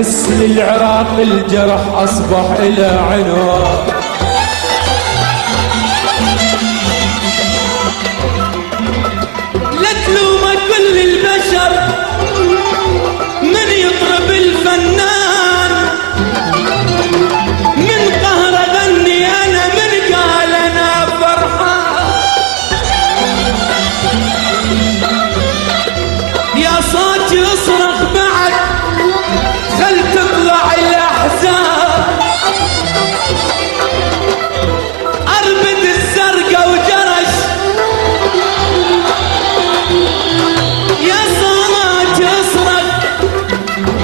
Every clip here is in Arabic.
بس للعراق الجرح أصبح إلى عنوان. لا تلوم كل البشر من يطرب الفنان، من قهر غني أنا من قال أنا فرحان. يا صوت يصرخ بعد خل تطلع الأحزان، أربد الزرقا وجرش يا صوت يصرخ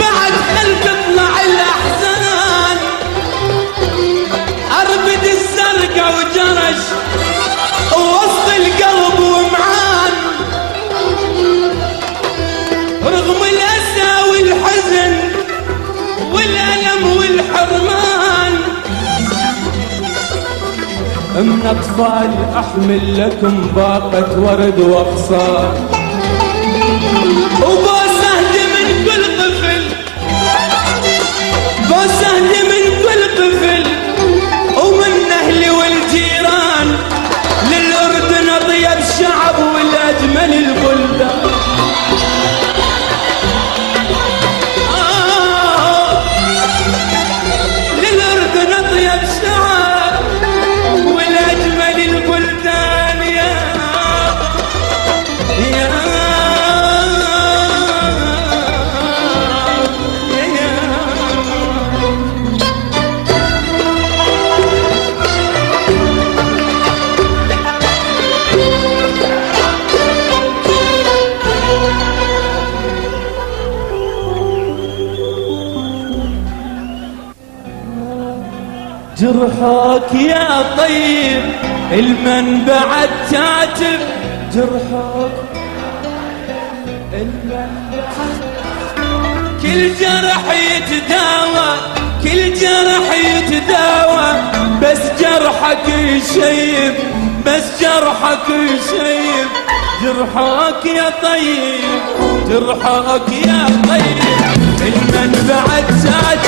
بعد خل تطلع الأحزان، أربد الزرقا وجرش ووسط القلب ومعان، رغم الأسى والحزن والألم والحرمان. من أطفال أحمل لكم باقة ورد وأغصان، وبوسه من كل طفل، بوسه من كل طفل ومن أهلي والجيران، للأردن أطيب شعب والأجمل البلدان. للأردن أطيب شعب والأجمل البلدان. يا جرحك يا طيب المنبع الكاتب، جرحك المنبع كل جرح يتداوى، كل جرح يتداوى، بس جرحك يشيب، بس جرحك يشيب. جرحك يا طيب، جرحك يا طيب المنبع الكاتب،